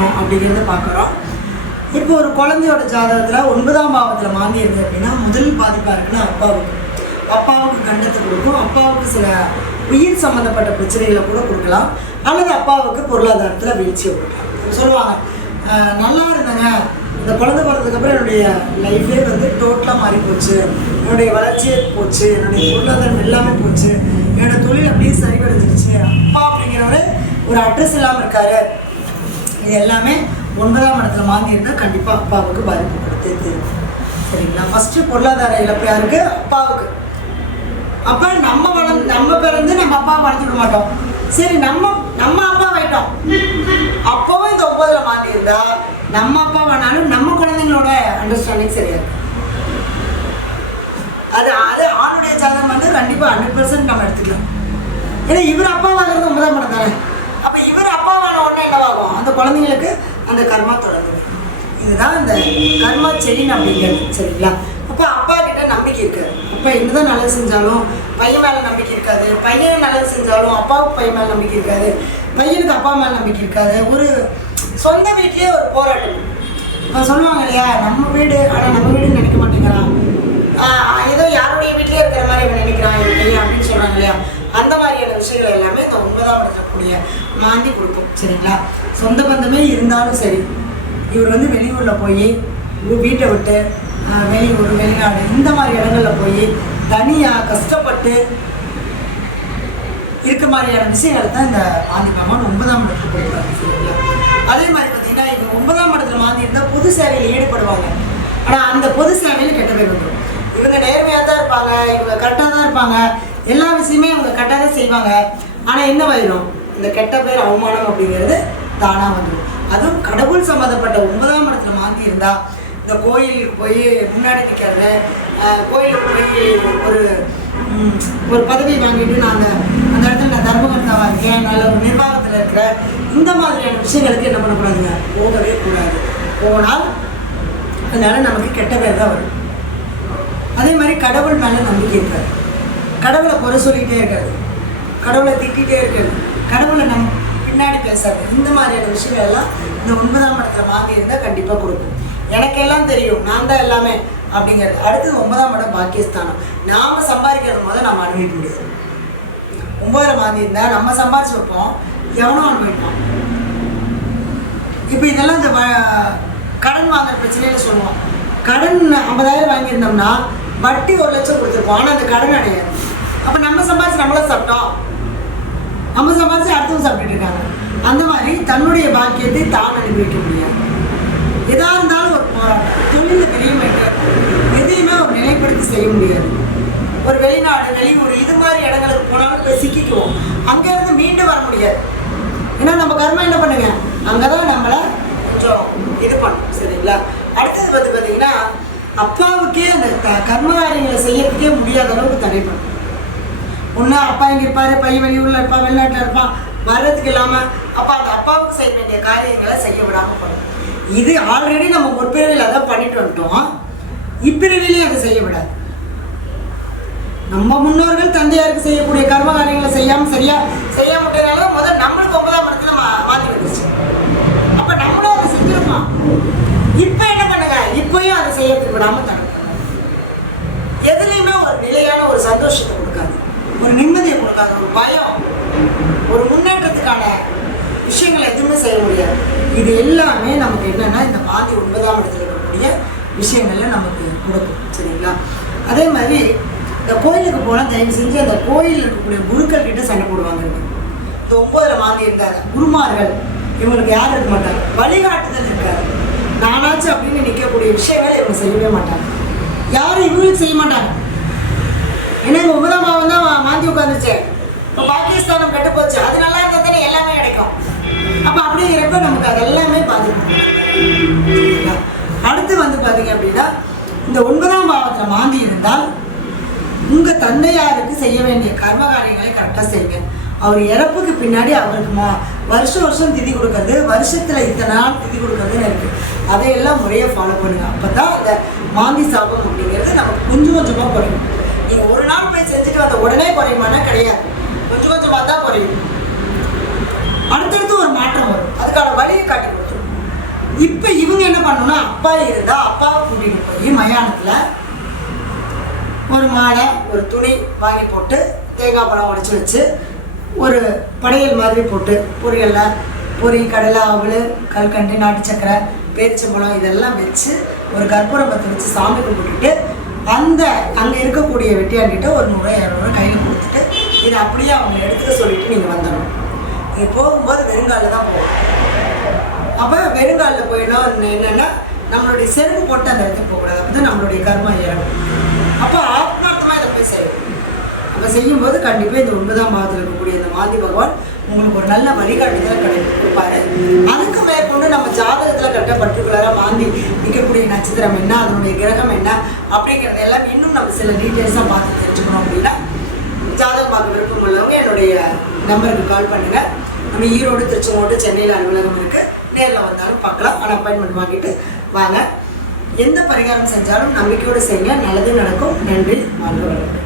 பண்ணணும் அப்படிங்கிறத பார்க்குறோம். இப்போ ஒரு குழந்தையோட ஜாதகத்தில் 9ஆம் பாவத்தில் மாந்தி இருந்தது அப்படின்னா முதல் பாதிப்பாக இருக்குன்னா அப்பாவுக்கு கண்டத்தை கொடுக்கும். அப்பாவுக்கு சில உயிர் சம்மந்தப்பட்ட பிரச்சனைகளை கூட கொடுக்கலாம், அல்லது அப்பாவுக்கு பொருளாதாரத்தில் வீழ்ச்சியை கொடுக்கலாம். சொல்லுவாங்க, நல்லா இருந்தாங்க, இந்த குழந்தை பிறந்ததுக்கப்புறம் என்னுடைய லைஃபே டோட்டலாக மாறி போச்சு, என்னுடைய வளர்ச்சியே போச்சு, என்னுடைய பொருளாதாரம் எல்லாமே போச்சு, என்னோட தொழில் அப்படியே சரிவடைஞ்சிருச்சு, அப்பா அப்படிங்கிறவர் ஒரு அட்ரஸ் இல்லாமல் இருக்காரு. இது எல்லாமே 9ஆம் இடத்துல மாந்தி இருந்தால் கண்டிப்பாக அப்பாவுக்கு பாதிப்பு கொடுத்தே தெரியும். சரிங்களா? ஃபஸ்ட்டு பொருளாதார இழப்பு யாருக்கு? அப்பாவுக்கு. அப்போ நம்ம பிறந்து நம்ம அப்பாவை வளர்த்துக்க மாட்டோம். சரி, நம்ம அப்பா ஆயிட்டோம். அப்போவும் இந்த 9ல் மாந்தி இருந்தா நம்ம அப்பா வேணாலும் நம்ம குழந்தைங்களோட அண்டர்ஸ்டாண்டிங் சரியா இருக்கு. அது ஆணுடைய ஜாதகம் கண்டிப்பாக 100% நம்ம எடுத்துக்கலாம். ஏன்னா இவர் அப்பாவாகிறது 9ஆம் இடம் தானே. அப்போ இவர் அப்பாவான உடனே என்னவாகும்? அந்த குழந்தைங்களுக்கு அந்த கர்மா தொடங்குது. இதுதான் இந்த கர்மா செயின் அப்படிங்கிறது. சரிங்களா? அப்போ அப்பா கிட்ட நம்பிக்கை இருக்காது. அப்போ என்னதான் நல்லது செஞ்சாலும் பையன் மேலே நம்பிக்கை இருக்காது, பையன் நல்லது செஞ்சாலும் அப்பாவுக்கு பையன் மேலே நம்பிக்கை இருக்காது, பையனுக்கு அப்பா மேலே நம்பிக்கை இருக்காது. ஒரு சொந்த வீட்லேயே ஒரு போராட்டம். இப்போ சொல்லுவாங்க இல்லையா, நம்ம வீடு ஆனால் நம்ம வீடுன்னு நினைக்க மாட்டேங்கிறான், ஏதோ யாருடைய வீட்லேயே இருக்கிற மாதிரி இவன் நினைக்கிறான் பையன் அப்படின்னு சொல்கிறாங்க இல்லையா. அந்த மாதிரியான விஷயங்கள் எல்லாமே இந்த 9ஆம் இடத்துல மாந்தி கொடுக்கும். சரிங்களா? சொந்த பந்தமே இருந்தாலும் சரி, இவர் வெளியூரில் போய் வீட்டை விட்டு வெளியூர் வெளிநாடு இந்த மாதிரி இடங்களில் போய் தனியாக கஷ்டப்பட்டு இருக்க மாதிரியான விஷயங்களை தான் இந்த மாந்தி பகவான் 9ஆம் இடத்துல கொடுக்குறாங்க. சரிங்களா? அதே மாதிரி பார்த்தீங்கன்னா இவங்க 9ஆம் இடத்துல மாந்தி இருந்தால் பொது சேவையில் ஈடுபடுவாங்க. ஆனால் அந்த பொது சேவையில் கெட்ட பேர் வந்துடும். இவங்க நேர்மையாக தான் இருப்பாங்க, இவங்க கரெக்டாக தான் இருப்பாங்க, எல்லா விஷயமே இவங்க கரெக்டாக தான் செய்வாங்க. ஆனால் என்ன ஆயிடும்? இந்த கெட்ட பேர் அவமானம் அப்படிங்கிறது தானாக வந்துடும். அதுவும் கடவுள் சம்மந்தப்பட்ட 9ஆம் இடத்துல மாந்தி இருந்தால் இந்த கோயிலுக்கு போய் முன்னாடி நிற்கிறது, கோயிலுக்கு போய் ஒரு பதவி வாங்கிட்டு நான் அந்த இடத்துல நான் தர்மகர்த்தா வாங்கிக்கேன், நல்ல ஒரு நிர்வாகத்தில் இருக்கிற இந்த மாதிரியான விஷயங்களுக்கு என்ன பண்ணக்கூடாதுங்க? போகவே கூடாது. போனால் அதனால நமக்கு கெட்ட பேர் தான் வரும். அதே மாதிரி கடவுள் மேலே நம்பிக்கை இருக்காது, கடவுளை குறை சொல்லிகிட்டே இருக்காது, கடவுளை திட்டிகிட்டே இருக்காது, கடவுளை பின்னாடி பேசாது. இந்த மாதிரியான விஷயங்கள் எல்லாம் இந்த 9ஆம் இடத்துல மாந்தி இருந்தால் கண்டிப்பாக கொடுக்கும். எனக்கெல்லாம் தெரியும், நான் தான் எல்லாமே அப்படிங்கிறது. அடுத்தது 9ஆம் இடம் பாக்கியஸ்தானம். நாம் சம்பாதிக்கிறது போது நம்ம அனுபவிக்க முடியாது. 9ல் மாந்தி இருந்தால் நம்ம சம்பாதிச்சு வைப்போம், எவனும் அனுபவிப்பான். இப்போ இதெல்லாம் இந்த கடன் வாங்குற பிரச்சனையில் சொல்லுவோம். கடன் 50,000 வாங்கியிருந்தோம்னா வட்டி 1 லட்சம் கொடுத்துருப்போம், ஆனால் அந்த கடன் அடையாது. அப்போ நம்ம சம்பாதிச்சு நம்மளும் சாப்பிட்டோம், நம்ம சம்பாதிச்சு அடுத்தவங்க சாப்பிட்டுட்டு இருக்காங்க. அந்த மாதிரி தன்னுடைய பாக்கியத்தை தான் அனுபவிக்க முடியாது. எதாக இருந்தாலும் ஒரு போராட்டம், தொழிலில் பெரிய மேட்டர், எதையுமே ஒரு நிலைப்படுத்தி செய்ய முடியாது. ஒரு வெளிநாடு வெளியூர் இது மாதிரி இடங்களுக்கு போனாலும் போய் சிக்கிக்குவோம், அங்கேருந்து மீண்டு வர முடியாது. ஏன்னா நம்ம கர்மா என்ன பண்ணுங்க, அங்கே தான் நம்மளை கொஞ்சம் இது பண்ணும். சரிங்களா? அடுத்தது பார்த்தீங்கன்னா அப்பாவுக்கே அந்த கர்மகாரியங்களை செய்யறதுக்கே முடியாத அளவுக்கு தடை பண்ணும். ஒன்று அப்பா இங்கே இருப்பார், பையன் வெளியூரில் இருப்பான், வெளிநாட்டில் இருப்பான், வர்றதுக்கு இல்லாமல் அப்போ அந்த அப்பாவுக்கு செய்ய வேண்டிய காரியங்களை செய்ய விடாமல் பண்ணும். இது ஆல்ரெடி நம்ம முற்பிறவியில் அதான் பண்ணிட்டு வந்துட்டோம், இப்பிறவிலையும் அதை செய்ய விடாது. நம்ம முன்னோர்கள் தந்தையாருக்கு செய்யக்கூடிய கர்ம காரியங்களை செய்யாமல் செய்யாமட்டதுனால முதல் நம்மளுக்கு 9ஆம் இடத்துல மாற்றி வந்துருச்சு. அப்போ நம்மளும் அதை செஞ்சிருப்போம். இப்போ என்ன பண்ணுங்க, இப்பயும் அதை செய்யறதுக்கு விடாமல் தடுக்கணும். எதுலேயுமே ஒரு நிலையான ஒரு சந்தோஷத்தை கொடுக்காது, ஒரு நிம்மதியை கொடுக்காது, ஒரு பயம், ஒரு முன்னேற்றத்துக்கான விஷயங்களை எதுவுமே செய்ய முடியாது. இது எல்லாமே நமக்கு என்னன்னா இந்த மாந்தி 9ஆம் இடத்துல இருக்கக்கூடிய விஷயங்கள்ல நமக்கு கொடுக்கும். சரிங்களா? அதே மாதிரி இந்த கோயிலுக்கு போனால் தயவு செஞ்சு அந்த கோயில் இருக்கக்கூடிய குருக்கள் கிட்ட சண்டை போடுவாங்க. இந்த 9ல் மாந்தி இருந்தாங்க குருமார்கள், இவங்களுக்கு யாரும் இருக்க மாட்டாங்க, வழிகாட்டுதல் இருக்காது. நானாச்சு அப்படின்னு நிற்கக்கூடிய விஷயங்களை இவங்க செய்யவே மாட்டாங்க, யாரும் இவங்களுக்கு செய்ய மாட்டாங்க. ஏன்னா 9ஆம் பாவம் தான் மாந்தி உட்காந்துச்சு, இப்போ பாகிஸ்தானம் கெட்டு போச்சு, அது நல்லா இருந்தால் தானே எல்லாமே கிடைக்கும். அப்போ அப்படிங்கிறப்ப நமக்கு அது எல்லாமே பாதிக்கும். அடுத்து பார்த்தீங்க அப்படின்னா இந்த 9ஆம் பாவத்தில் மாந்தி இருந்தால் உங்கள் தந்தையாருக்கு செய்ய வேண்டிய கர்ம காரியங்களை கரெக்டாக செய்யுங்க. அவர் இறப்புக்கு பின்னாடி அவருக்கு வருஷம் திதி கொடுக்கறது, வருஷத்தில் இத்தனை நாள் திதி கொடுக்கறதுன்னு இருக்குது, அதையெல்லாம் முறையாக ஃபாலோ பண்ணுங்க. அப்போ தான் அந்த மாந்தி சாபம் அப்படிங்கிறது நமக்கு கொஞ்சம் கொஞ்சமாக குறையும். நீங்கள் ஒரு நாள் போய் செஞ்சுட்டு வந்த உடனே குறையுமானா கிடையாது, கொஞ்சம் கொஞ்சமாக தான் குறையும். அடுத்தடுத்து ஒரு மாற்றம் வரும், அதுக்கான வழியை காட்டி கொடுத்துரும். இவங்க என்ன பண்ணணும்னா அப்பா இருந்தால் அப்பாவை கூட்டிகிட்டு போய் மயானத்தில் ஒரு மாலை ஒரு துணி வாங்கி போட்டு தேங்காய் பழம் உடைச்சி வச்சு ஒரு படையல் மாதிரி போட்டு பொரியலில் பொரி கடலை அவள் கல்கண்டு நாட்டு சக்கரை பேரிச்சம்பழம் இதெல்லாம் வச்சு ஒரு கற்பூரம்பத்தை வச்சு சாமி கும்பிட்டுட்டு அந்த அங்கே இருக்கக்கூடிய வெட்டியார்கிட்ட ஒரு 100-200 கையில் கொடுத்துட்டு இதை அப்படியே அவங்க எடுத்துக்க சொல்லிட்டு நீங்கள் வந்துடணும். நீங்கள் போகும்போது வெறுங்காலில் தான் போகணும். அப்போ வெறுங்காலில் போயிடணும். என்னென்னா நம்மளுடைய செருப்பு போட்டு அந்த இடத்துக்கு போகக்கூடாது. அப்போ தான் நம்மளுடைய கர்மம் இறங்கும். அப்போ ஆத்மார்த்தமாக இதை போய் செய்யணும். அப்போ செய்யும்போது கண்டிப்பாக இந்த 9ஆம் பாவத்தில் இருக்கக்கூடிய இந்த மாந்தி பகவான் உங்களுக்கு ஒரு நல்ல வழிகாட்டுதல் கொடுப்பாரு. அதுக்கு மேற்கொண்டு நம்ம ஜாதகத்தில் கரெக்டாக பர்டிகுலராக மாந்தி நிற்கக்கூடிய நட்சத்திரம் என்ன, அதனுடைய கிரகம் என்ன அப்படிங்கிறது எல்லாம் இன்னும் நம்ம சில டீட்டெயில்ஸாக பார்த்து தெரிஞ்சுக்கணும். அப்படின்னா ஜாதகம் பார்க்க விருப்பம் உள்ளவங்க என்னுடைய நம்பருக்கு கால் பண்ணுங்கள். நம்ம ஈரோடு, திருச்செங்கோடு, சென்னையில் அலுவலகம் இருக்குது. நேரில் வந்தாலும் பார்க்கலாம். ஆனால் அப்பாயின்மெண்ட் வாங்கிட்டு வாங்க. எந்த பரிகாரம் செஞ்சாலும் நம்பிக்கையோடு செய்யுங்க. நல்லது நடக்கும். நன்றி. வாழ்க வளமுடன்.